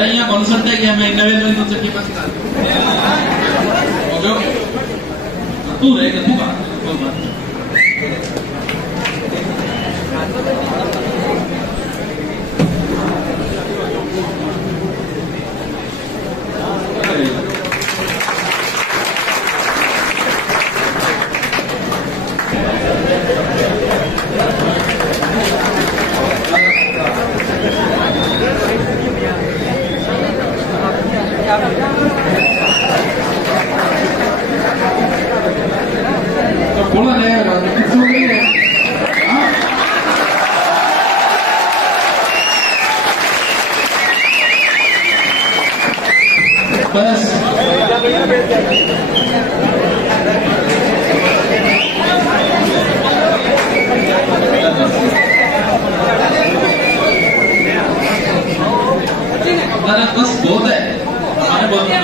अरे यहाँ कॉन्सर्ट है क्या? मैं नवे नवे तुझसे की बात कर तू रहेगा तू बात बस बहुत है हमारे बहुत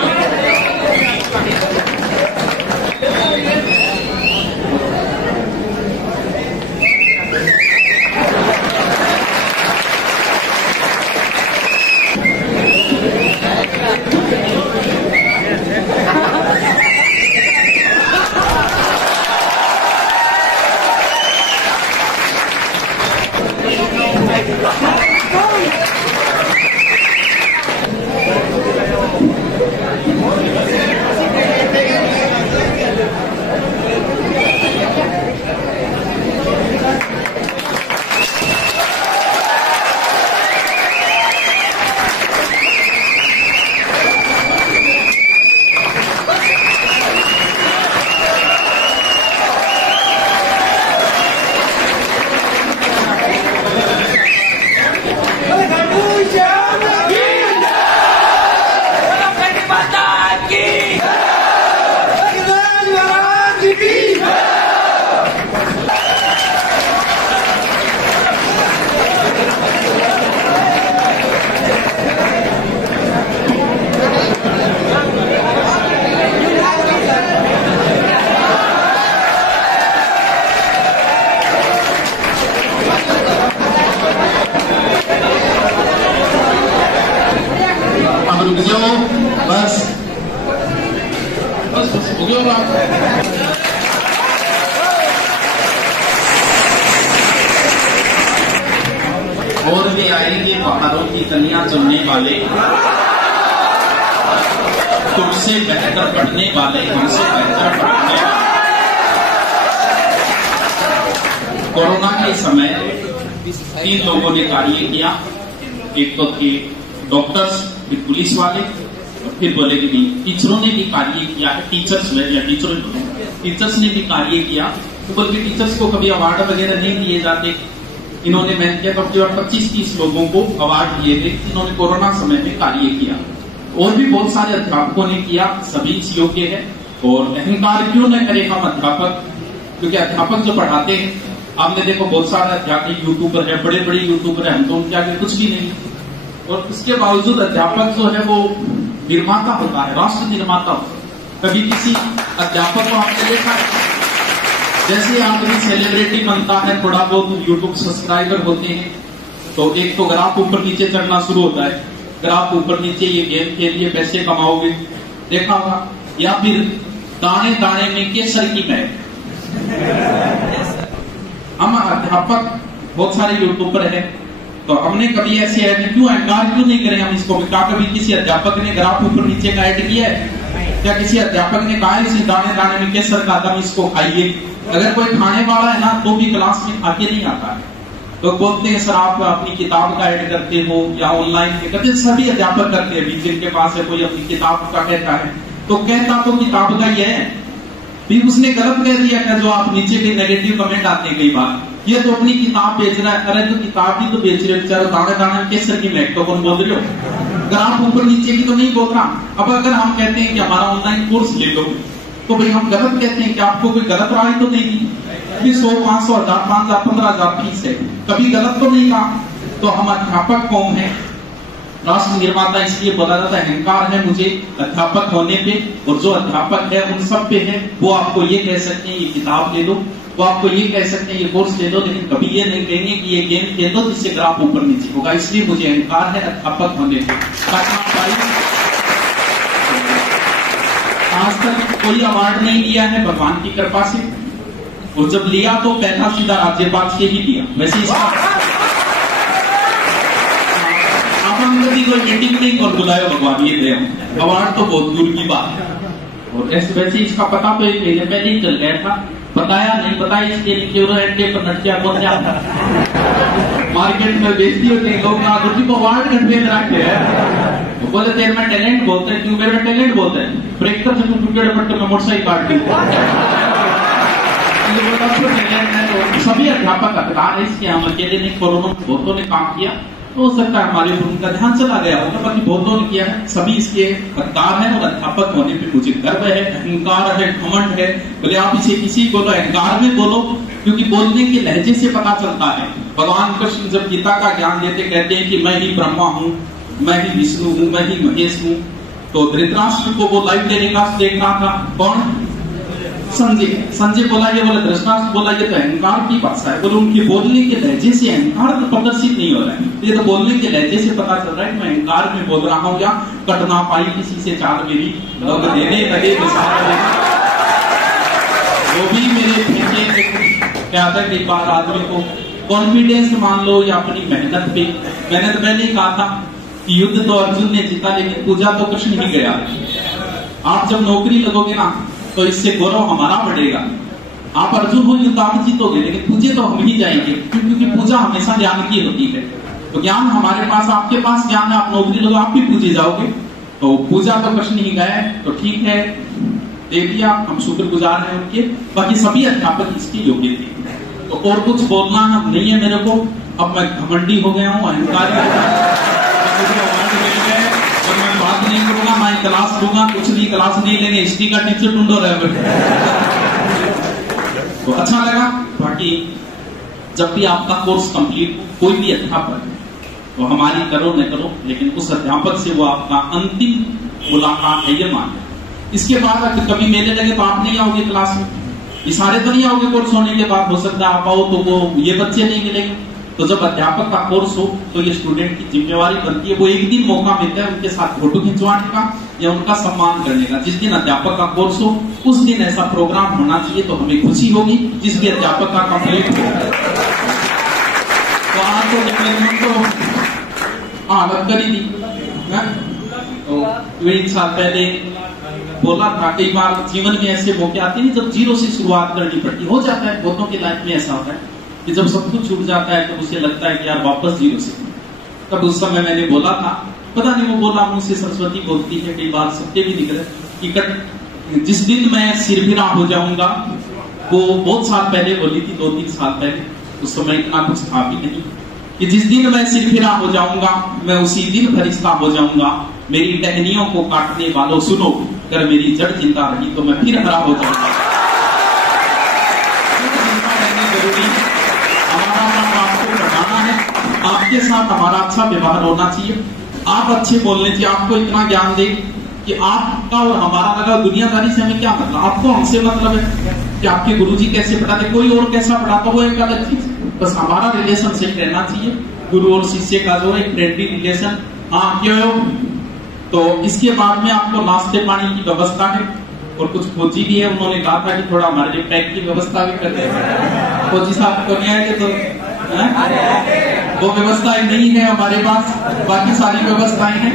और भी आएंगे पहाड़ों की कलियां चुनने वाले, तुमसे बेहतर पढ़ने वाले, हमसे बेहतर पढ़ने वाले। कोरोना के समय 3 लोगों ने कार्य किया। एक तो थे डॉक्टर्स, फिर पुलिस वाले, और फिर बोले कि नहीं टीचरों ने भी कार्य किया है। टीचर्स ने भी कार्य किया, तो बल्कि टीचर्स को कभी अवार्ड वगैरह नहीं दिए जाते। इन्होंने मेहनत किया, कम से कम 25-30 लोगों को अवार्ड दिए थे जिन्होंने कोरोना समय में कार्य किया। और भी बहुत सारे अध्यापकों ने किया, सभी इस योग्य है। और अहंकार क्यों न करे हम अध्यापक, क्योंकि अध्यापक जो पढ़ाते हैं, आपने देखो बहुत सारे अध्यापक यूट्यूबर है, बड़े बड़े यूट्यूबर है, हम तो उनके आगे कुछ भी नहीं। और उसके बावजूद अध्यापक जो है वो निर्माता होता है, राष्ट्र निर्माता होता है। कभी किसी अध्यापक को आपने देखा है, जैसे आदमी सेलिब्रिटी बनता है, थोड़ा बहुत यूट्यूब सब्सक्राइबर होते हैं, तो एक तो ग्राफ ऊपर नीचे चढ़ना शुरू होता है। ग्राफ ऊपर नीचे, ये गेम खेल लिए पैसे कमाओगे, देखा होगा। या फिर दाने दाने में केसर की महक। हम अध्यापक बहुत सारे यूट्यूबर हैं, तो हमने कभी ऐसे ऐड क्यों अहंकार क्यों नहीं करें हम इसको? क्या कभी किसी अध्यापक ने ग्राफ ऊपर नीचे का ऐड किया है? क्या किसी अध्यापक ने कहा है इसी दाने दाने में केसर का दम, इसको खाइए? अगर कोई खाने वाला है ना तो भी क्लास में खा के नहीं आता है। तो बोलते हैं सर आप अपनी किताब का ऐड करते हो या ऑनलाइन करते, सभी अध्यापक करते हैं। जिनके पास है कोई अपनी किताब का कहता है, तो कहता तो किताब का ही है, फिर उसने गलत कह दिया क्या? जो आप नीचे के नेगेटिव कमेंट आते हैं कई बार, ये तो अपनी किताब बेच रहा है। अरे तो किताब ही तो बेच रहे हो बेचारा, दाने दाने में केसर की महक तो कौन बोल रहे हो? ग्राफ ऊपर नीचे की तो नहीं बोल रहा। अब अगर हम कहते हैं कि हमारा ऑनलाइन कोर्स ले लो, तो भाई हम गलत कहते हैं कि आपको कोई गलत राय तो नहीं दी? 100, 500, 1000, 5000, 15000 फीस है, कभी गलत तो नहीं कहा। तो हम अध्यापक कौन है? राष्ट्र निर्माता इसलिए बोला जाता है। अहंकार है मुझे अध्यापक होने पे, और जो अध्यापक है उन सब पे है। वो आपको ये कह सकते हैं ये किताब ले लो, वो आपको ये कह सकते हैं ये कोर्स ले लो, लेकिन कभी ये नहीं कहेंगे कि ये गेम खेल लो जिससे ग्राफ ऊपर नीचे होगा। इसलिए मुझे अहंकार है अध्यापक होने का। आज तक कोई अवार्ड नहीं लिया है भगवान की कृपा से, और जब लिया तो पहला सीधा राज्यपाल से ही लिया। वैसे इसका आप कोई मीटिंग नहीं और बुलायो भगवान ये दे, अवार्ड तो बहुत दूर की बात है। और वैसे इसका पता तो एक महीने पहले ही चल गया था, बताया नहीं, बताया इसके लिए क्यों एंटे पर नटिया कौन जाता मार्केट में बेचती होती है लोग को अवार्ड घंटे में रखे है। वो बोले तेरे में टैलेंट बोलते हैं, क्यों मेरे में टैलेंट बोलते हैं, ब्रेकर से तू टुकड़े पट्टे में मोटरसाइकिल काट दी। तो सभी अध्यापक हकदार है इसके, हम अकेले नहीं, कोरोना बहुतों ने काम किया, तो हो सकता है हमारे ऊपर उनका ध्यान चला गया होगा, बाकी बहुतों ने किया है। सभी इसके हकदार हैं, और अध्यापक होने पे मुझे गर्व है, अहंकार है, घमंड है। बोले आप इसे किसी बोलो अहंकार में बोलो, क्योंकि बोलने के लहजे से पता चलता है। भगवान कृष्ण जब गीता का ज्ञान देते कहते हैं कि मैं ही ब्रह्मा हूँ, मैं ही विष्णु हूँ, मैं ही महेश हूँ। तो धृतराष्ट्र को वो लाइव टेलीकास्ट देख रहा था, कौन? संजय बोला ये, बोले धृतराष्ट्र बोला ये तो अहंकार की भाषा है। बोले उनके बोलने के लहजे से अहंकार तो प्रदर्शित नहीं हो रहा है, ये तो बोलने के लहजे से पता चल रहा है कि मैं अहंकार में बोल रहा हूँ, या कट ना पाई किसी से चाल मेरी, लोग देने लगे वो भी मेरे फेंके। क्या था कई बार आदमी को कॉन्फिडेंस मान लो या अपनी मेहनत पे, मैंने तो पहले ही कहा था कि युद्ध तो अर्जुन ने जीता, लेकिन पूजा तो कृष्ण ही गया। आप जब नौकरी लगोगे ना तो इससे गौरव हमारा बढ़ेगा। आप अर्जुन हो युद्ध आप जीतोगे, लेकिन पूजे तो हम ही जाएंगे, क्योंकि पूजा हमेशा ज्ञान की होती है। तो ज्ञान हमारे पास, आपके पास ज्ञान है, आप नौकरी लगो आप भी पूजे जाओगे। तो पूजा तो कृष्ण ही गए, तो ठीक है दे दिया, हम शुक्रगुजार हैं उनके। बाकी सभी अध्यापक इसके योग्य थे। तो और कुछ बोलना नहीं है मेरे को, अब मैं घमंडी हो गया हूँ, अहंकारी हो गया, और मैं बात नहीं करूंगा, मैं क्लास लूंगा, कुछ भी क्लास नहीं लेंगे, हिस्ट्री का टीचर ढूंढो रहे। तो अच्छा लगा। बाकी जब भी आपका कोर्स कंप्लीट, कोई भी अध्यापक तो हमारी करो न करो, लेकिन उस अध्यापक से वो आपका अंतिम मुलाकात है, ये मान। इसके बाद अगर कभी मेले लगे तो आप नहीं आओगे क्लास में, ये सारे तो नहीं आओगे। कोर्स होने के बाद हो सकता है आप आओ तो वो ये बच्चे नहीं मिलेंगे। तो जब अध्यापक का कोर्स हो तो ये स्टूडेंट की जिम्मेवारी बनती है, वो एक दिन मौका मिलता है उनके साथ फोटो खिंचवाने का या उनका सम्मान करने का। जिस दिन अध्यापक का कोर्स हो उस दिन ऐसा प्रोग्राम होना चाहिए, तो हमें खुशी होगी जिस दिन अध्यापक का कंप्लीट हो। तो आज तो आदत करी थी, तो 20 साल पहले बोला था। कई बार जीवन में ऐसे मौके आते हैं जब जीरो से शुरुआत करनी पड़ती, हो जाता है बहुतों की लाइफ में ऐसा होता है कि जब सब कुछ छूट जाता है तो उसे लगता है कि यार वापस जीरो से। तब उस समय मैंने बोला था, पता नहीं वो बोला मुझसे सरस्वती बोलती है, कई बार सत्य भी निकले कि जिस दिन मैं सिरफिरा हो जाऊंगा, वो बहुत साल पहले बोली थी, 2-3 साल पहले, उस समय इतना कुछ था भी नहीं, कि जिस दिन मैं सिरफिरा हो जाऊंगा मैं उसी दिन फरिश्ता हो जाऊंगा। मेरी टहनियों को काटने वालों सुनो, अगर मेरी जड़ जिंदा रही तो मैं फिर हरा हो जाऊंगा। आपके साथ हमारा अच्छा व्यवहार होना चाहिए, आप अच्छे बोलने चाहिए। आपको इतना ज्ञान दे कि आपका और हमारा लगा, दुनियादारी से हमें क्या मतलब, आपको हमसे मतलब है कि आपके गुरुजी कैसे पढ़ाते, कोई और कैसा पढ़ाता, वो एक अलग चीज। बस हमारा रिलेशनशिप रहना चाहिए, गुरु और शिष्य का जो एक फ्रेंडली रिलेशन। हाँ क्यों? तो इसके बाद में आपको नाश्ते पानी की व्यवस्था है, और कुछ फौजी भी है, उन्होंने कहा था कि थोड़ा हमारे लिए पैक की व्यवस्था भी कर दें। फौजी साहब को नहीं आएंगे तो वो व्यवस्थाएं नहीं है हमारे पास, बाकी सारी व्यवस्थाएं हैं।